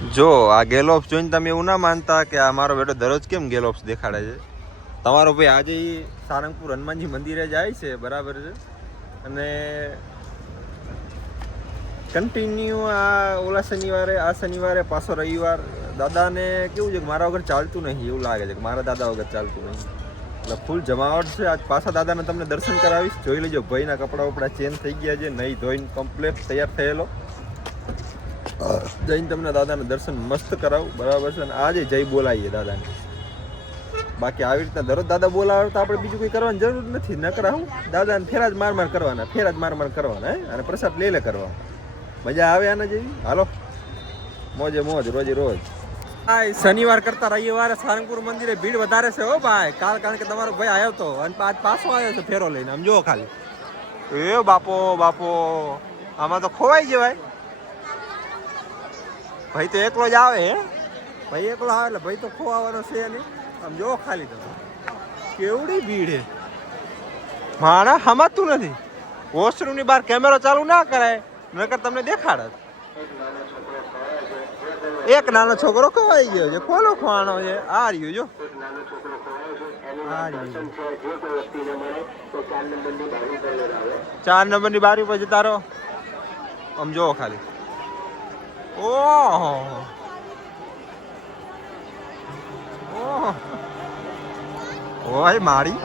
જો આ ગેલોપ્સ જોઈને તમે એવું ના માનતા કે આ મારો બેટો દરરોજ કેમ ગેલોપ્સ દેખાડે છે. તમારો ભાઈ આજે સારંગપુર હનુમાનજી મંદિરે જાય છે, બરાબર છે, અને કન્ટિન્યુ આ શનિવારે પાછો રવિવાર દાદાને કેવું છે કે મારા વગર ચાલતું નહીં, એવું લાગે છે કે મારા દાદા વગર ચાલતું નહીં. એટલે ફૂલ જમાવટ છે. આજ પાછા દાદાને તમને દર્શન કરાવીશ. જોઈ લેજો, ભાઈના કપડાં વપડા ચેન્જ થઈ ગયા છે, નહીં ધોઈને કમ્પ્લીટ તૈયાર થયેલો. જઈને તમને દાદાને દર્શન મસ્ત કરાવું, બરાબર છે. અને આજે જય બોલાવીએ દાદાને. બાકી આવી રીતના દરરોજ દાદા બોલાવે તો આપણે બીજું કોઈ કરવાની જરૂર નથી. ન કરાવું દાદાને ફેરા જ માર કરવાના, અને પ્રસાદ લે કરવા. મજા આવે આના જેવી. હાલો મોજે મોજ, રોજે રોજ. ભાઈ શનિવાર કરતા રવિવારે સારંગપુર મંદિરે ભીડ વધારે છે હો ભાઈ. કારણ કે તમારો ભાઈ આવ્યો હતો અને આજ પાછો આવ્યો છે ફેરો લઈને. આમ જો ખાલી એ બાપો આમાં તો ખોવાઈ ગયો ભાઈ તો એકલો જ આવે હે. ભાઈ એકલો આવે એટલે ભાઈ તો ખોવાનો છે નહીં. આમ જો ખાલી તમે કેવડી ભીડ હે. માણા હમાતું નથી. વોશરૂમની બહાર કેમેરો ચાલુ ના કરાય, નકર તમને દેખાડે. એક નાનો છોકરો ખવાઈ ગયો છે. ખોલો ખવાનો છે. આ રહ્યો જો, આ રહ્યો 4 નંબરની બારી પર જતા રહો. આમ જો ખાલી ઓહો ઓય મારી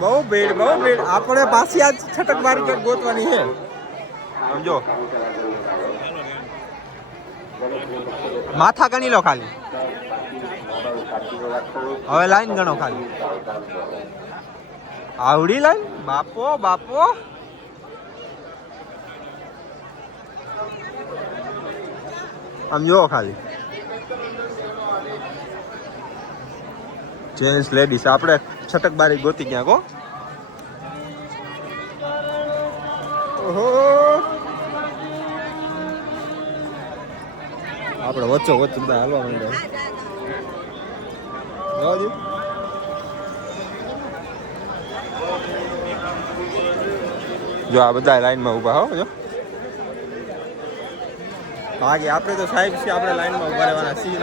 બહુ ભીડ. આપણે પાછી આજ છટક બારી ગોતવાની છે. સમજો, માથા ગણી લો ખાલી. હવે લાઈન ગણો ખાલી. આવડી લાઈન બાપો. આમ જો ખાલી જેન્ટ્સ લેડીઝ. આપણે છટક બારી ગોતી ક્યાં કો. ઓહો, આપણે વચ્ચો હાલવા માંડ્યા. જો આ બધા લાઈનમાં ઉભા હો. જો બાકી આપણે તો સાહેબ છે, આપણે લાઈનમાં ઉભા રહેવાના છીએ.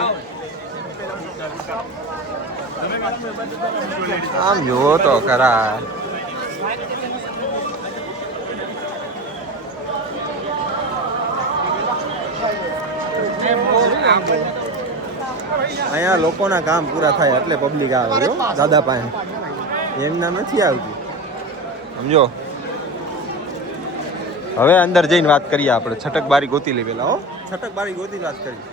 આમ જુઓ તો ખરા. અહીંયા લોકોના કામ પૂરા થાય એટલે પબ્લિક આવે જો દાદા પાસે. એમના નથી આવતી. સમજો, હવે અંદર જઈને વાત કરીએ આપણે. છટક બારી ગોતી લઈ પેલા. હો, છટક બારી ગોતી વાત કરી.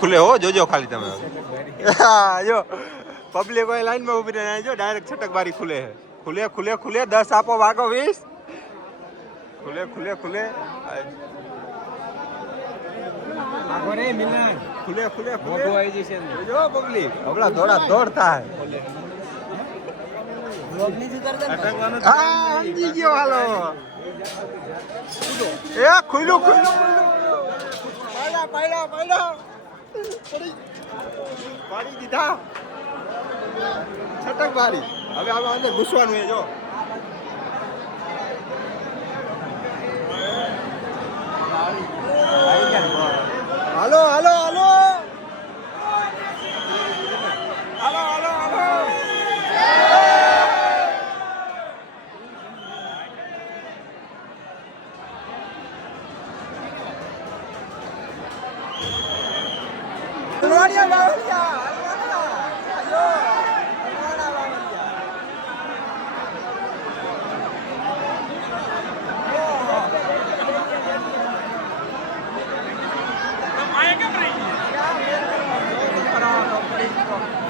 ખુલે હો, જોજો ખાલી તમે. જો પબ્લિક કોઈ લાઈનમાં ઉભી રહે. જો ડાયરેક્ટ છટક બારી ખુલે. 10 આપો, વાગો 20. ખુલે ખુલે. જો પબ્લિક હમણાં દોડ થાય. સમજી ગયો. હાલો એ ખુલ્લું પાડ્યા પાડી દીધા. છટક બારી. હવે અંદર ઘૂસવાનું છે. જો હાલો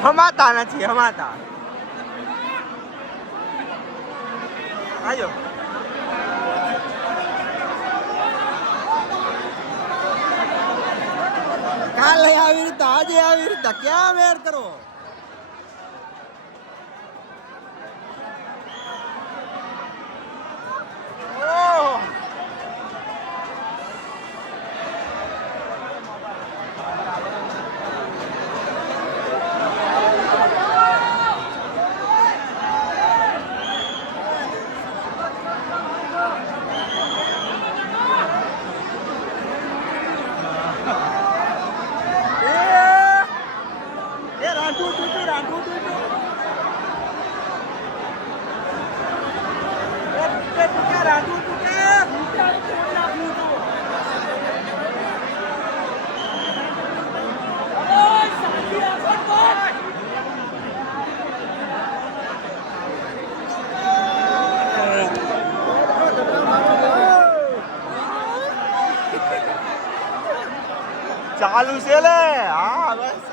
હમાતા નથી. આજો કાલે આવી રીતે, આજે આવી રીતે ક્યાં વેર કરો. ચાલુ છે લે હા બસ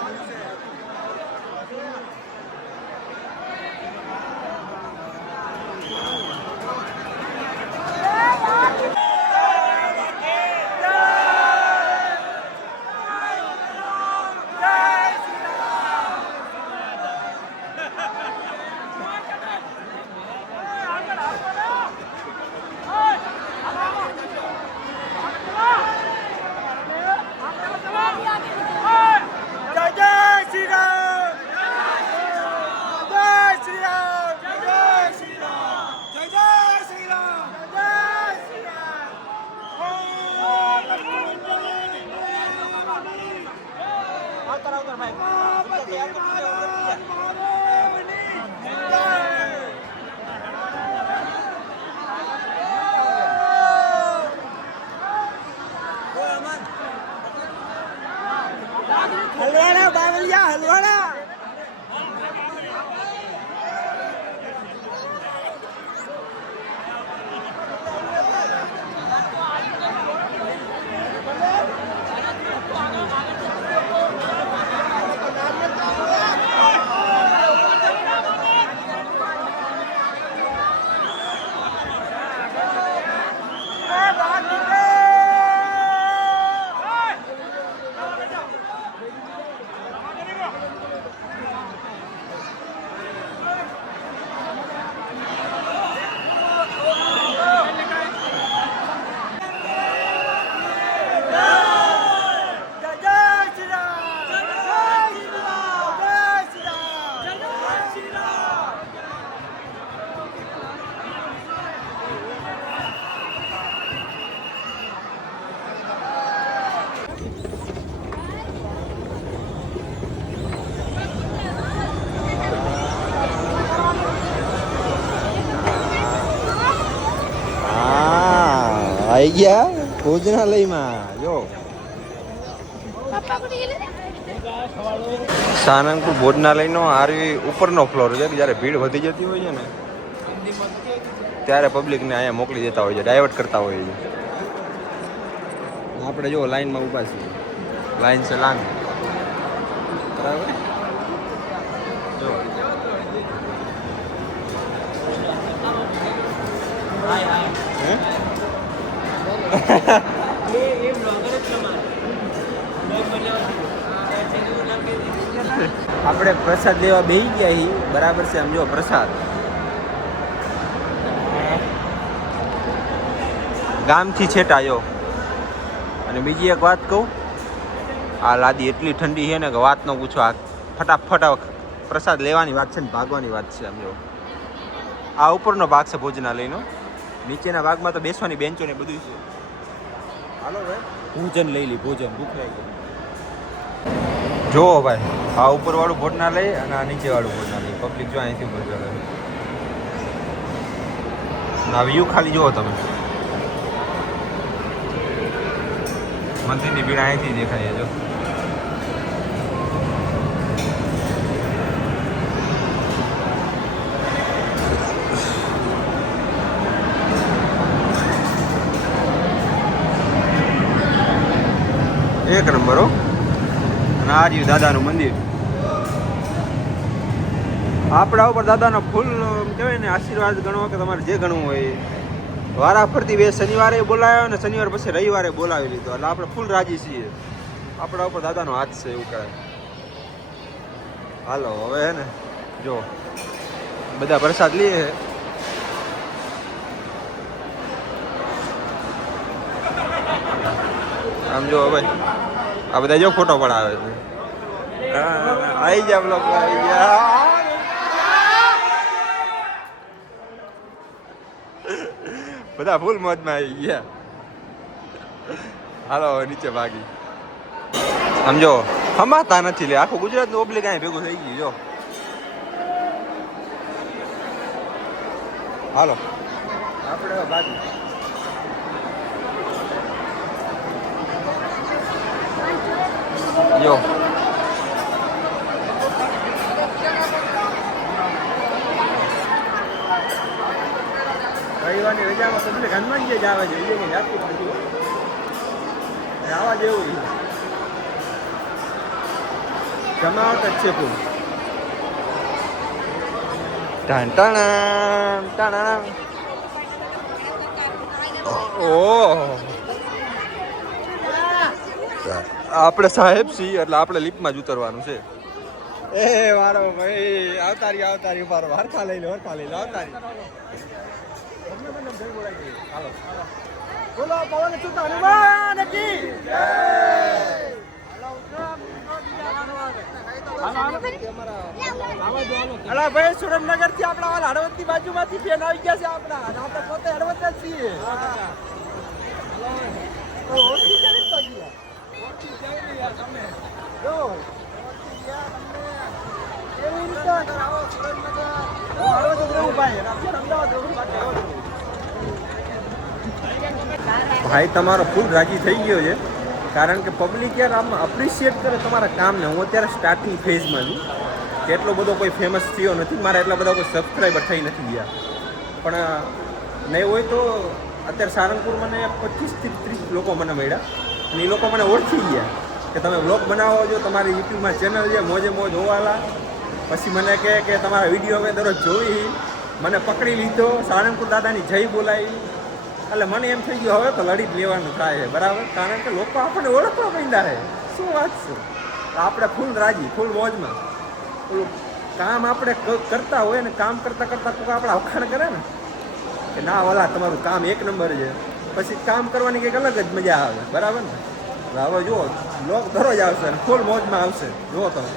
હલવાડા બાવલિયા હલવાડા આવી ગયા ભોજનાલયમાં જો સાનંદપુર ભોજનાલયનો આરવી ઉપરનો ફ્લોર છે જ્યારે ભીડ વધી જતી હોય છે ને ત્યારે પબ્લિકને અહીંયા મોકલી દેતા હોય છે ડાયવર્ટ કરતા હોય છે આપણે જો લાઈનમાં ઊભા છીએ લાઈન છે લાંગ બરાબર જો આપણે પ્રસાદ લેવા બેસી ગયા છીએ બરાબર છે આમ જો પ્રસાદ ગામથી છેટા આવ્યો અને બીજી એક વાત કહું આ લાદી એટલી ઠંડી છે ને કે વાત ન પૂછો આ ફટાફટ પ્રસાદ લેવાની વાત છે ને ભાગવાની વાત છે આમ જો આ ઉપરનો ભાગ છે ભોજનાલયનો નીચેના ભાગમાં તો બેસવાની બેન્ચો ને બધું છે હાલો ભાઈ ભોજન લઈ લી ભોજન ભૂખ લાગી જો ભાઈ આ ઉપરવાળું ભોજનાલય અને આ નીચેવાળું ભોજનાલય પબ્લિક જો અહીંથી ઉપર કરે આ વ્યૂ ખાલી જુઓ તમે મંદિરની ભીડ અહીંથી દેખાય જો એક નંબર હો અને આ રહ્યું દાદાનું મંદિર આપણા ઉપર દાદાનો ફૂલ કહેવાય ને આશીર્વાદ ગણો કે તમારે જે ગણવું હોય વારા ફરતી બે શનિવારે બોલાવ્યો અને શનિવાર પછી રવિવારે બોલાવી લીધો એટલે આપણે ફૂલ રાજી છીએ આપણા ઉપર દાદાનો હાથ છે એવું કહે હાલો હવે હે ને જો બધા પ્રસાદ લઈએ આમ જો ભાઈ આ બધા જો ફોટો પડાવે છે આવી ગયા બ્લોક આવી ગયા બધા ફૂલ મોજમાં આવી ગયા હાલો નીચે ભાગી સમજો હમાતા નથી લે આખું ગુજરાતનું ઓબ્લિક અહીં ભેગું થઈ ગયું જો હાલો આપણે ભાગી જો રવિવારની રજામાં પબ્લિક હનુમાનજી જ આવે છે એ જાતી નથી આવવા જેવું જમાવટ જ છે પૂરું. ટાણ ટાણ ટાણ. ઓહ, આપણે સાહેબ છીએ એટલે આપણે લિફ્ટમાં જ ઉતરવાનું છે. એ મારો ભાઈ આવતારી મારો હરખા લઈ લો આવતારી. હાલો બોલો પવન સુતા હનુમાન કી જય. અલા ભાઈ સુરેન્દ્રનગર થી આપણા વાલા હળવદ ની બાજુમાંથી ફેન આવી ગયા છે આપણા. આપણે પોતે હળવદ જ છીએ. ભાઈ તમારો ફૂલ રાજી થઈ ગયો છે, કારણ કે પબ્લિક યાર આમ અપ્રિશિએટ કરે તમારા કામને. હું અત્યારે સ્ટાર્ટિંગ ફેઝમાં છું, કેટલો બધો કોઈ ફેમસ થયો નથી, મારા એટલા બધા કોઈ સબસ્ક્રાઈબર થઈ નથી ગયા. પણ નહીં હોય તો અત્યારે સારંગપુર મને 25 થી 30 લોકો મને મળ્યા અને એ લોકો મને ઓળખી ગયા કે તમે બ્લોગ બનાવો છો, તમારી યુટ્યુબમાં ચેનલ છે મોજે મોજ હોવાલા. પછી મને કહે કે તમારા વિડીયો અમે દરરોજ જોઈ, મને પકડી લીધો, સારંગપુર દાદાની જય બોલાવી. એટલે મને એમ થઈ ગયું હવે તો લડી જ લેવાનું થાય છે, બરાબર, કારણ કે લોકો આપણને ઓળખવા માંડ્યા છે. શું વાત છે, આપણે ફૂલ રાજી, ફૂલ મોજમાં. કામ આપણે કરતા હોય ને કામ કરતાં કરતાં કોઈ આપણે વખાણ કરે ને કે ના ઓલા તમારું કામ એક નંબર છે, પછી કામ કરવાની કંઈક અલગ જ મજા આવે, બરાબર ને. હવે જુઓ બ્લોગ દરરોજ આવશે અને ફૂલ મોજમાં આવશે. જુઓ તમે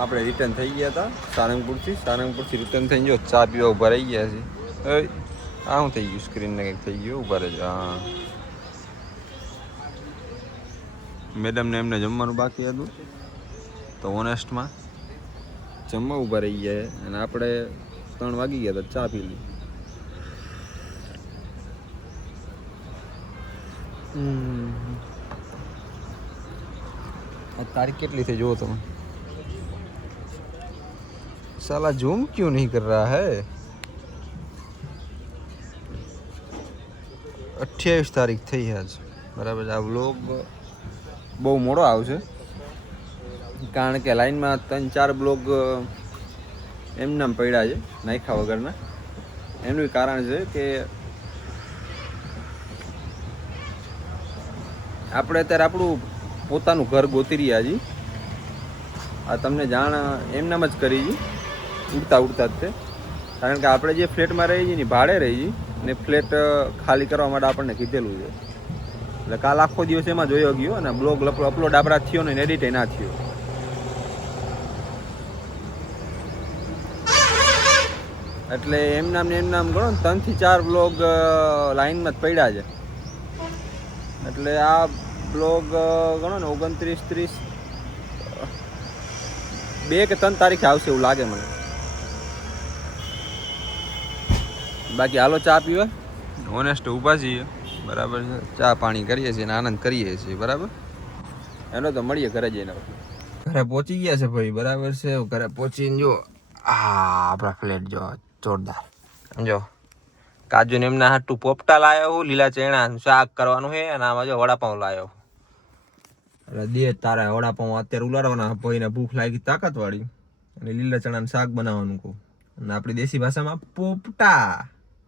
આપણે રિટર્ન થઈ ગયા હતા સારંગપુરથી રિટર્ન થઈને જો ચા પીવા ઉભા રહી ગયા છે. આ શું થઈ ગયું, સ્ક્રીનને કંઈક થઈ ગયું, ઉભા રહેજો. હા, મેડમને એમને જમવાનું બાકી હતું તો ઓનેસ્ટમાં જમવા ઉભા રહી ગયા અને આપણે 3 વાગી ગયા તો ચા પી લી. તારીખ કેટલી થઈ જુઓ તમે. साला जूम क्यों नहीं कर रहा है. 28 તારીખ થઈ આજ, બરાબર. આ વ્લોગ બહુ મોડો આવશે કારણ કે લાઈનમાં 3-4 બ્લોગ એમનામ પડ્યા છે નાખ્યા વગરના. એનું કારણ છે કે આપણે અત્યારે આપણું પોતાનું ઘર ગોતી રહ્યા છીએ. આ તમને જાણ એમનામ જ કરી છે ઉડતા જ છે, કારણ કે આપણે જે ફ્લેટમાં રહી છીએ ને ભાડે રહી છીએ ને ફ્લેટ ખાલી કરવા માટે આપણને કીધેલું છે. એટલે કાલ આખો દિવસ એમાં જોયો ગયો અને બ્લોગ અપલોડ આપણા થયો ને એડિટ ના થયો. એટલે એમનામ ગણો ને 3 થી 4 બ્લોગ લાઈનમાં જ પડ્યા છે. એટલે આ બ્લોગ ગણો ને 29, 30, 2 કે 3 તારીખે આવશે એવું લાગે મને. બાકી હાલો ચા પીવા ઓનેસ્ટ ઊભા છીએ, બરાબર છે. ચા પાણી કરીએ છીએ અને આનંદ કરીએ છીએ, બરાબર. એનો તો મળીએ ઘરે જઈને. ઘરે પહોંચી ગયા છે ભાઈ, બરાબર છે. ઘરે પહોંચીને જો આપણા ફ્લેટ જો જોરદાર. જો કાજુ ને એમના હાટું પોપટા લાવ્યો હું, લીલા ચણા શાક કરવાનું છે અને આમાં જો વડાપાઉં લાવ્યો. એટલે દે તારા વડાપાઉં અત્યારે ઉલાડવાના, ભાઈને ભૂખ લાગી તાકાત વાળી, અને લીલા ચણાનું શાક બનાવવાનું કહું. અને આપણી દેશી ભાષામાં પોપટા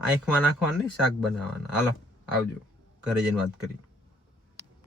આંખમાં નાખવાનું નહીં, શાક બનાવવાનું. હાલો આવજો, ઘરે જઈને વાત કરી.